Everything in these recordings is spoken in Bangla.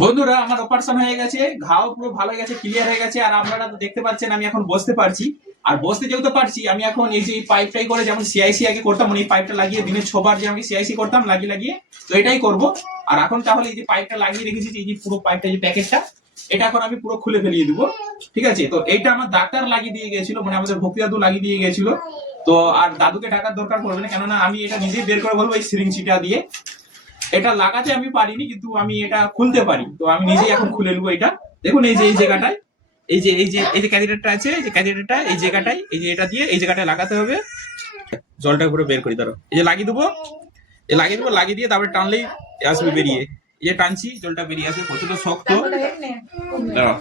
বন্ধুরা আমার অপারেশন হয়ে গেছে, ঘাও পুরো ভালো হয়ে গেছে, ক্লিয়ার হয়ে গেছে। আর আপনারা তো দেখতে পাচ্ছেন আমি এখন বসতে পারছি। আর বসতে যেহেতু পারছি, আমি এখন এই যে পাইপটাই করে যেমন সিআইসি আগে করতাম, মানে এই পাইপটা লাগিয়ে দিনে 6 বার যে আমি সিআইসি করতাম লাগিয়ে লাগিয়ে, তো এটাই করব। আর এখন তাহলে এই যে পাইপটা লাগিয়ে রেখেছি, এই যে পুরো পাইপটা যে প্যাকেটটা, এটা এখন আমি পুরো খুলে ফেলিয়ে দিব। ঠিক আছে, তো এইটা আমার ডাক্তার লাগিয়ে দিয়ে গেছিল, মানে আমাদের ভক্তি দাদু লাগিয়ে দিয়ে গেছিল। তো আর দাদুকে ডাকার দরকার পড়বে না, কেননা আমি এটা নিজেই বের করে বলবো এই সিরিঞ্জটা দিয়ে। এটা লাগাতে আমি পারিনি, কিন্তু আমি এটা খুলতে পারি, তো আমি নিজেই এখন খুলে নেবো এটা। দেখুন এই যে এই জায়গাটায়, এই যে ক্যাথেটারটা আছে, এই যে ক্যাথেটারটা এই জায়গাটায়, এই যে এটা দিয়ে এই জায়গাটায় লাগাতে হবে। জলটা পুরো বের করি, ধরো এই যে লাগিয়ে দেবো, লাগিয়ে দিয়ে তারপরে টানলেই আসবে বেরিয়ে। এই যে টানছি জলটা বেরিয়ে আসবে, প্রচন্ড শক্ত। দাঁড়াও,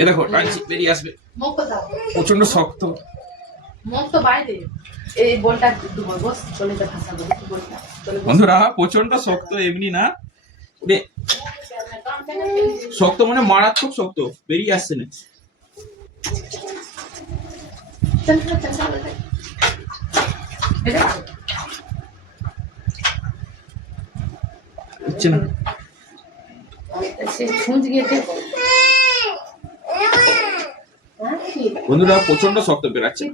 এই দেখো টানছি বেরিয়ে আসবে, প্রচন্ড শক্ত। বন্ধুরা প্রচন্ড শক্ত, এমনি না, শক্ত মানে মারাত্মক শক্ত, বেরিয়ে আসছে না। হচ্ছে না বন্ধুরা, প্রচন্ড শক্ত বেরাচ্ছে,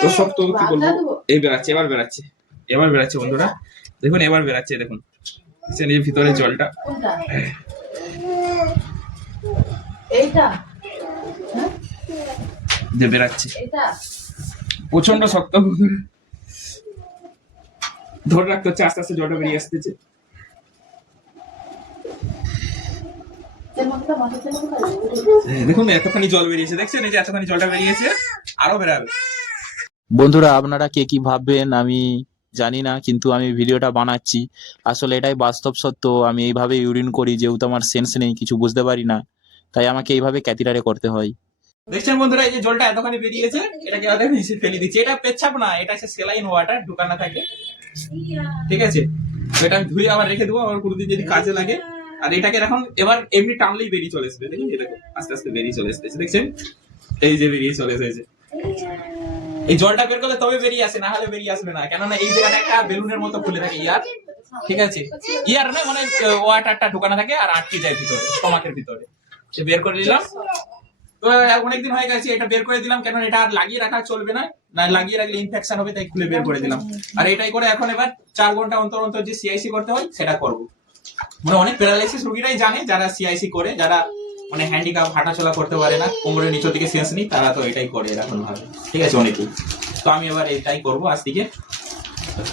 তো শক্ত কি বলবো, এই বেরাচ্ছে, এবার বেরাচ্ছে, এবার বেরাচ্ছে বন্ধুরা, দেখুন এবার বেরাচ্ছে, দেখুন এর ভিতরে জলটা যে বেরাচ্ছে, প্রচন্ড শক্ত। ধরে রাখতে হচ্ছে, আস্তে আস্তে জলটা বেরিয়ে আসতেছে। দেখুন এতখানি জল বেরিয়েছে, দেখছেন এই যে এতখানি জলটা বেরিয়েছে, আরো বেরাবে। বন্ধুরা আপনারা কে কি ভাববেন আমি জানি না, কিন্তু আমি ভিডিওটা বানাচ্ছি, আসলে এটাই বাস্তব সত্য। আমি এইভাবে ইউরিন করি, যেহেতু আমার সেন্স নেই, কিছু বুঝতে পারি না, তাই আমাকে এইভাবে ক্যাথেটারে করতে হয়। দেখছেন বন্ধুরা, এই যে জলটা এতখানি বেরিয়েছে, এটাকে নিচে ফেলে দিচ্ছি। এটা পেচ্ছাপ না, এটা হচ্ছে সেলাইন ওয়াটার, ঢুকানো থাকে। ঠিক আছে, তো এটা আমি ধুয়ে আবার রেখে দেবো, আবার কোনোদিন যদি কাজে লাগে। আর এটাকে এখন এবার এমনি টানলেই বেরিয়ে চলে আসবে, দেখুন এটা আস্তে আস্তে বেরিয়ে চলে আসতেছে, দেখছেন এই যে বেরিয়ে চলে এসেছে। এই জলটা বের করলে তবে বেরিয়ে আসে, না হলে বেরিয়ে আসবে না, কেননা এই জায়গাটা একটা বেলুনের মতো খুলে থাকে ইয়ার। ঠিক আছে, ইয়ার নয় মানে ওয়াটারটা ঢুকানো থাকে আর আটকে যায় ভিতরে, স্টমাকের ভিতরে। বের করে দিলাম, তো অনেকদিন হয়ে গেছে, এটা বের করে দিলাম, কেন এটা আর লাগিয়ে রাখা চলবে না, না লাগিয়ে রাখলে ইনফেকশন হবে, তাই খুলে বের করে দিলাম। আর এটাই করে এখন এবার 4 ঘন্টা অন্তর অন্তর যে সিআইসি করতে হয় সেটা করবো। মানে অনেক প্যারালাইসিস রোগীরাই জানে, যারা সিআইসি করে, যারা মানে হ্যান্ডিক্যাপ, হাঁটাচলা করতে পারে না, কোমরের নিচের দিকে সেন্স নেই, তারা তো এটাই করে এরকম ভাবে। ঠিক আছে, অনেকেই। তো আমি এবার এটাই করবো আজ থেকে।